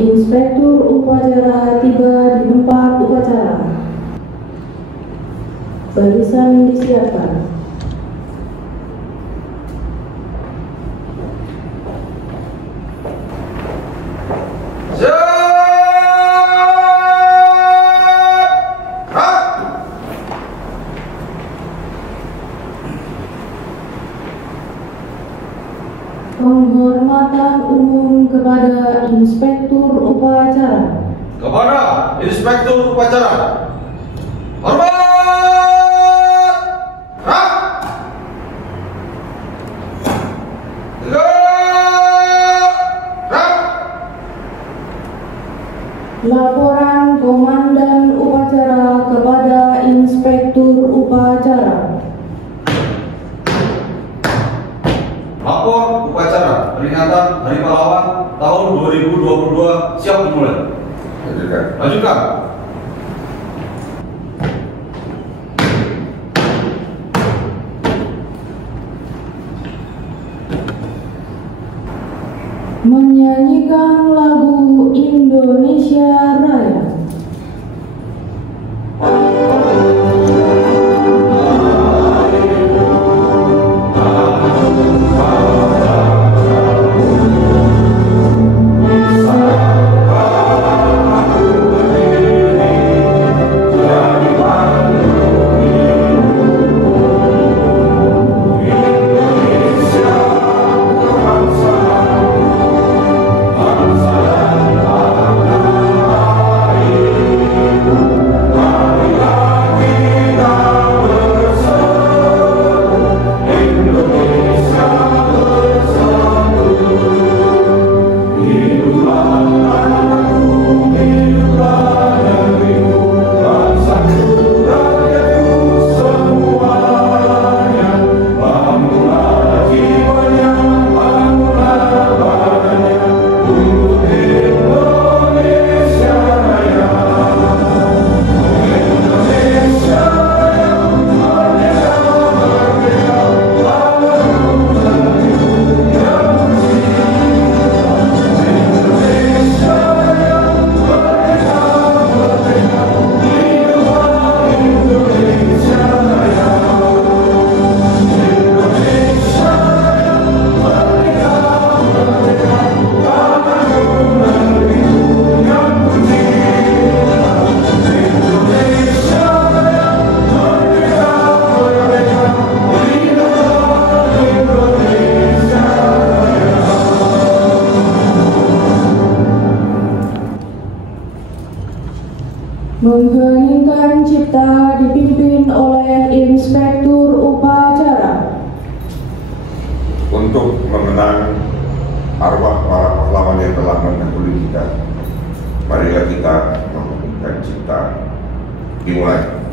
Inspektur upacara tiba di tempat upacara. Barisan disiapkan. Penghormatan umum kepada Inspektur Upacara. Kepada Inspektur Upacara. Hormat! Hak! Hak! Laporan Komandan Upacara kepada Inspektur Upacara. Lapor upacara peringatan Hari Pahlawan tahun 2022 siap dimulai. Lanjutkan. Menyanyikan lagu Indonesia Raya. Mengheningkan cipta dipimpin oleh Inspektur Upacara. Untuk mengenang arwah para pahlawan yang telah mendahului kita, marilah kita mengheningkan cipta. Dimulai.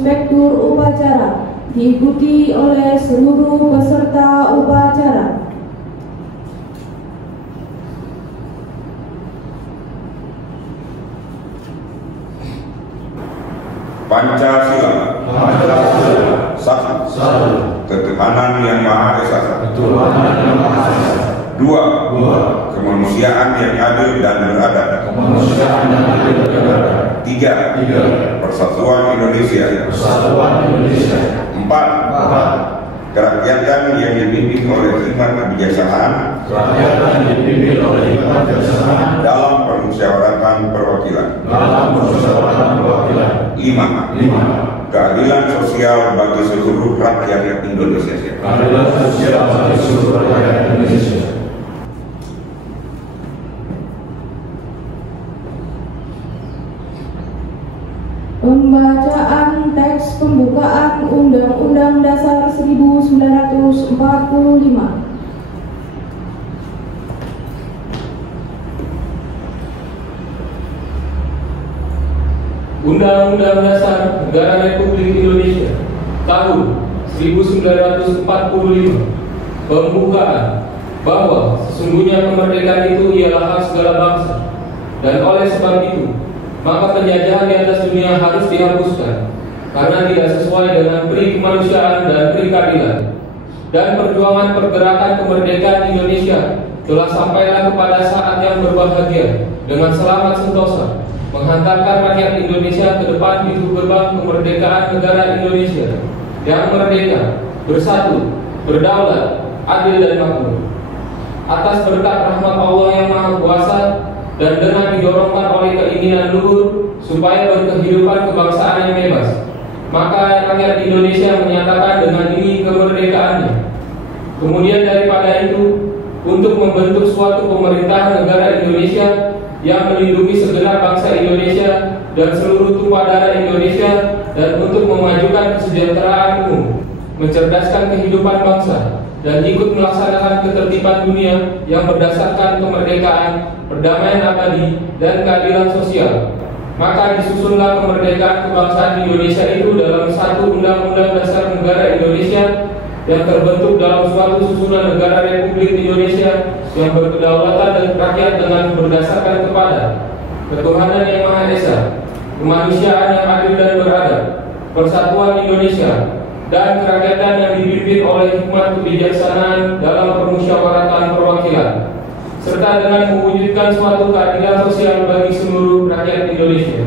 Inspektur Upacara diikuti oleh seluruh peserta upacara. Pancasila. Satu. Ketuhanan yang Maha Esa. Dua. Kemanusiaan yang adil dan beradab. Tiga. Persatuan Indonesia. Empat. Kerakyatan yang dipimpin oleh hikmat kebijaksanaan dalam permusyawaratan perwakilan. Lima. Keadilan sosial bagi seluruh rakyat Indonesia. Pembacaan teks pembukaan Undang-Undang Dasar 1945. Undang-Undang Dasar Negara Republik Indonesia tahun 1945. Pembukaan bahwa sesungguhnya kemerdekaan itu ialah hak segala bangsa, dan oleh sebab itu maka penjajahan di atas dunia harus dihapuskan karena tidak sesuai dengan peri kemanusiaan dan peri keadilan. Dan perjuangan pergerakan kemerdekaan Indonesia telah sampailah kepada saat yang berbahagia dengan selamat sentosa, menghantarkan rakyat Indonesia ke depan pintu gerbang kemerdekaan negara Indonesia yang merdeka, bersatu, berdaulat, adil dan makmur. Atas berkat rahmat Allah yang Maha Kuasa dan dengan didorongkan oleh keinginan luhur supaya berkehidupan kebangsaan yang bebas, maka rakyat Indonesia menyatakan dengan ini kemerdekaannya. Kemudian daripada itu, untuk membentuk suatu pemerintahan negara Indonesia yang melindungi segenap bangsa Indonesia dan seluruh tumpah darah Indonesia, dan untuk memajukan kesejahteraan umum, mencerdaskan kehidupan bangsa, dan ikut melaksanakan ketertiban dunia yang berdasarkan kemerdekaan, perdamaian abadi, dan keadilan sosial. Maka disusunlah kemerdekaan kebangsaan Indonesia itu dalam satu Undang-Undang Dasar Negara Indonesia yang terbentuk dalam suatu susunan negara Republik Indonesia yang berkedaulatan dan rakyat dengan berdasarkan kepada ketuhanan yang Maha Esa, kemanusiaan yang adil dan beradab, persatuan Indonesia, dan kerakyatan yang dipimpin oleh hikmat kebijaksanaan dalam permusyawaratan perwakilan, serta dengan mewujudkan suatu keadilan sosial bagi seluruh rakyat Indonesia.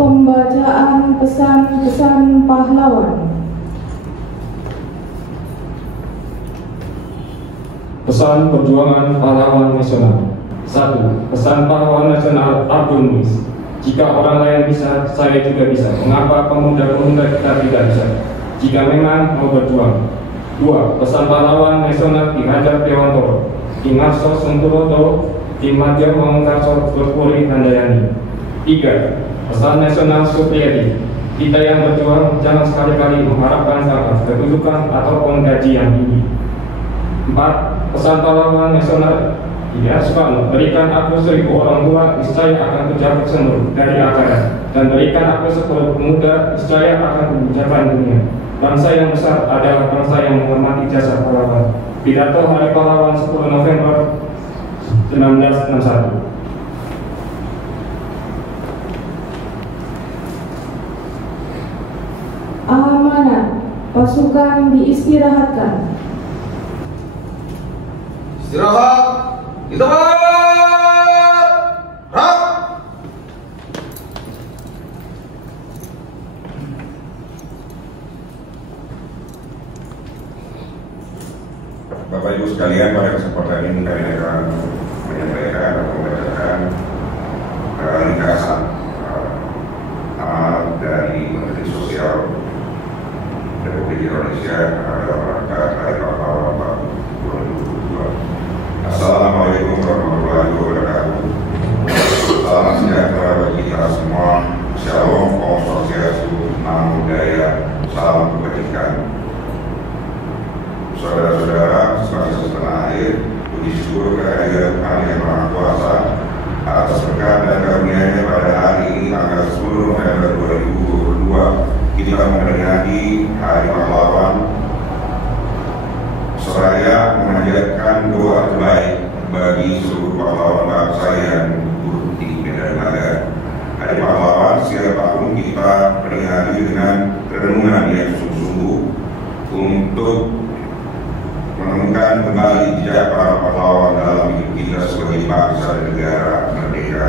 Pembacaan pesan-pesan pahlawan. Pesan perjuangan pahlawan nasional. 1. Pesan pahlawan nasional Abdul Muiz. Jika orang lain bisa, saya juga bisa. Mengapa pemuda-pemuda kita tidak bisa? Jika memang mau berjuang. 2. Pesan pahlawan nasional Ki Hajar Dewantoro, Ki Marso Senturoto, Ki Madya Mangunkarso Berpuri Handayani. 3. Pesan nasional Supriyadi. Kita yang berjuang jangan sekali-kali mengharapkan jabatan, kedudukan ataupun gaji yang tinggi. 4. Pesan pahlawan nasional Iya, Soekarno, berikan aku 1000 orang tua, niscaya akan kucapai seluruh dari akhirat, dan berikan aku 10 pemuda, niscaya akan kebijakan dunia. Bangsa yang besar adalah bangsa yang menghormati jasa pahlawan. Pidato Hari Pahlawan 10 November 1961. Amanat, pasukan diistirahatkan. Istirahat. Kita rak. Bapak Ibu sekalian, pada kesempatan ini kami akan menyampaikan atau membacakan ringkasan amanat dari Menteri Sosial Republik Indonesia dalam rangka Hari Pahlawan tahun 2022. Assalamualaikum warahmatullahi wabarakatuh. Salam sejahtera bagi kita semua. Shalom, Om Swastiastu, Namo Buddhaya, salam kebajikan. Saudara-saudara, sebagai setanah Pahlawan, seraya memanjatkan doa terbaik bagi seluruh pahlawan bangsa yang gugur di medan laga. Hari Pahlawan setiap tahun kita peringati dengan renungan yang sungguh-sungguh untuk menemukan kembali jejak para pahlawan dalam hidup kita sebagai bangsa dan negara merdeka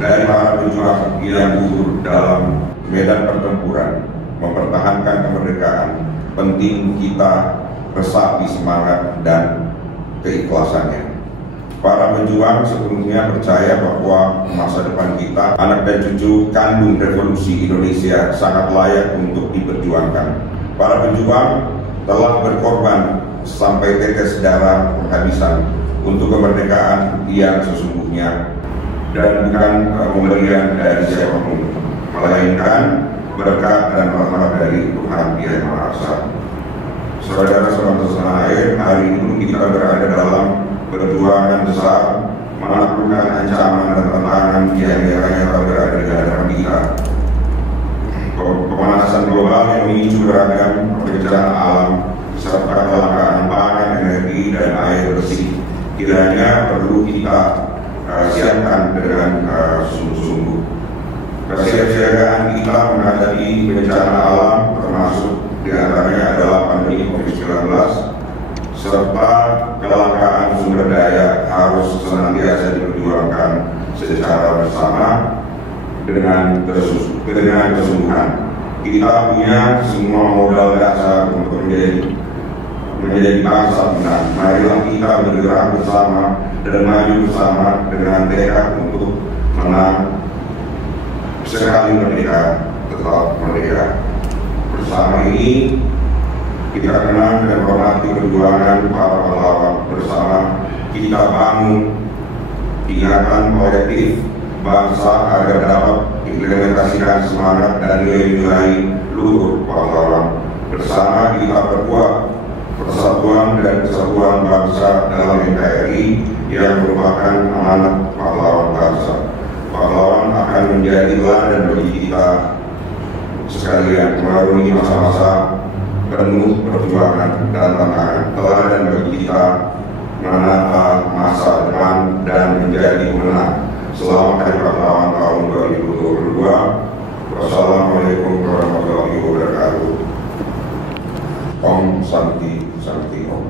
dari para pejuang yang gugur dalam medan pertempuran mempertahankan kemerdekaan. Penting kita resapi semangat dan keikhlasannya. Para pejuang sepenuhnya percaya bahwa masa depan kita, anak dan cucu kandung revolusi Indonesia sangat layak untuk diperjuangkan. Para pejuang telah berkorban sampai tetes darah penghabisan untuk kemerdekaan yang sesungguhnya, dan bukan pemberian dari siapapun, melainkan berkat dan rahmat dari Tuhan Yang Maha Esa. Saudara-saudara setanah air, hari ini kita berada dalam perjuangan besar menaklukkan ancaman dan tantangan yang nyata berada di hadapan kita. Pemanasan global yang memicu beragam bencana alam serta kelangkaan pangan, energi, dan air bersih kiranya perlu kita siapkan dengan sungguh-sungguh. Kesiapsiagaan kita menghadapi bencana alam termasuk diantaranya adalah pandemi COVID-19 serta kelangkaan sumber daya harus senantiasa diperjuangkan secara bersama dengan kesungguhan. Kita punya semua modal dasar untuk menjadi bangsa menang. Marilah kita bergerak bersama dan maju bersama dengan tekad untuk menang. Sekali merdeka, tetap merdeka. Bersama ini kita kenang dan hormati perjuangan para pahlawan. Bersama kita bangun ingatan kolektif bangsa agar dapat implementasikan semangat dan nilai-nilai luhur pahlawan. Bersama kita perkuat persatuan dan kesatuan bangsa dalam NKRI yang merupakan amanat pahlawan bangsa. Pahlawan akan menjadi teladan bagi kita sekalian melalui masa-masa penuh perjuangan dan tantangan. Teladan bagi kita menata masa depan dan menjadi pemenang. Selamat Hari Pahlawan tahun 2022. Wassalamualaikum warahmatullahi wabarakatuh. Om Santi Santi Om.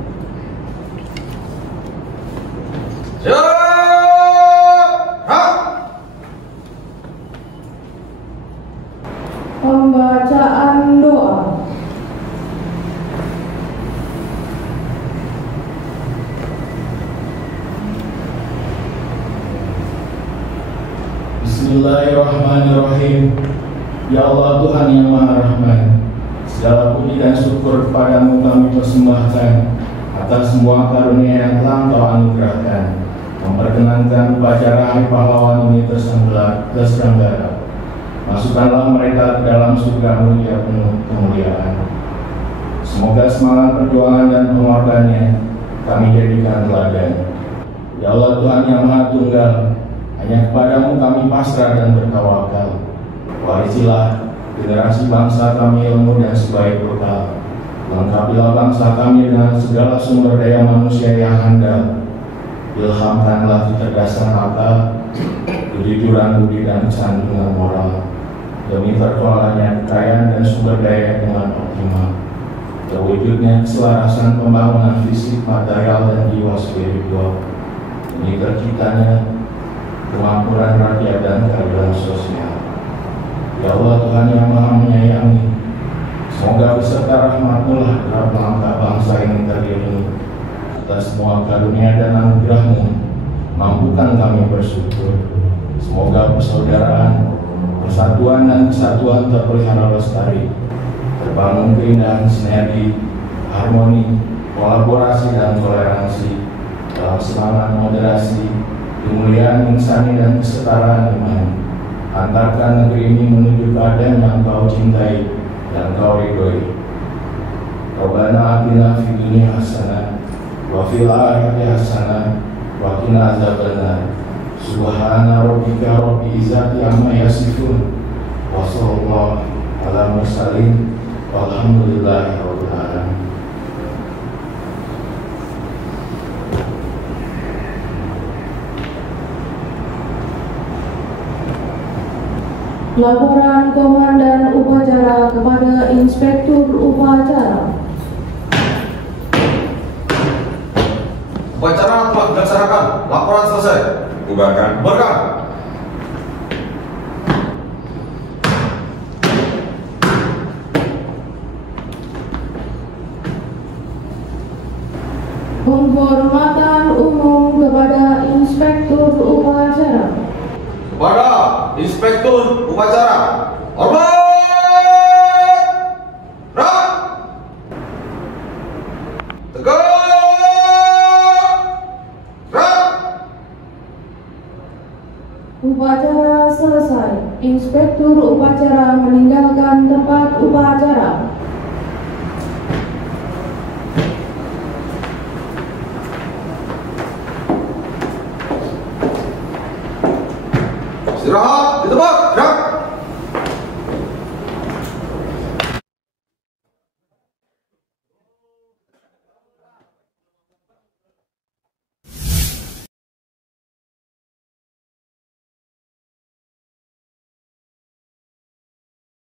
Pembacaan doa. Bismillahirrahmanirrahim. Ya Allah Tuhan yang Maha Rahman, segala puji dan syukur kepadamu kami persembahkan atas semua karunia yang telah Engkau anugerahkan, memperkenankan upacara Hari Pahlawan ini terselenggara. Masukkanlah mereka ke dalam surga-Mu yang penuh kemuliaan. Semoga semangat perjuangan dan pengorbanannya kami jadikan teladan. Ya Allah Tuhan yang Maha Tunggal, hanya kepadamu kami pasrah dan bertawakal. Warisilah generasi bangsa kami ilmu dan sebaik bekal. Lengkapilah bangsa kami dengan segala sumber daya manusia yang handal. Ilhamkanlah kecerdasan akal, kejujuran budi dan kesantunan moral, demi terkelolanya kekayaan dan sumber daya dengan optimal, terwujudnya keselarasan pembangunan fisik, material, dan jiwa spiritual, demi terciptanya kemakmuran rakyat dan keadilan sosial. Ya Allah Tuhan yang Maha Menyayangi, semoga beserta rahmat-Mu dalam langkah bangsa ini terdiri. Atas semua karunia dan anugerah-Mu, mampukan kami bersyukur. Semoga persaudaraan, persatuan dan kesatuan terpelihara lestari, terbangun keindahan sinergi, harmoni, kolaborasi dan toleransi dalam semangat moderasi, kemuliaan insani dan kesetaraan iman. Antarkan negeri ini menuju keadaan yang Kau cintai dan Kau ridhoi. Rabbana atina fid dunya hasanah wa fil akhirati hasanah wa qina azabannar. Subhana rabbika rabbil izzati amma yasifun wa sallallahu ala mursalin walhamdulillahirabbil alamin. Laporan Komandan Upacara kepada Inspektur Upacara. Upacara telah dilaksanakan. Laporan selesai. Bubarkan. Bubarkan. Penghormatan umum kepada Inspektur Upacara. Kepada Inspektur Upacara. Hormat. Gerak. Tegak. Gerak. Upacara selesai. Inspektur Upacara meninggalkan tempat upacara. Istirahat di tempat. Gerak.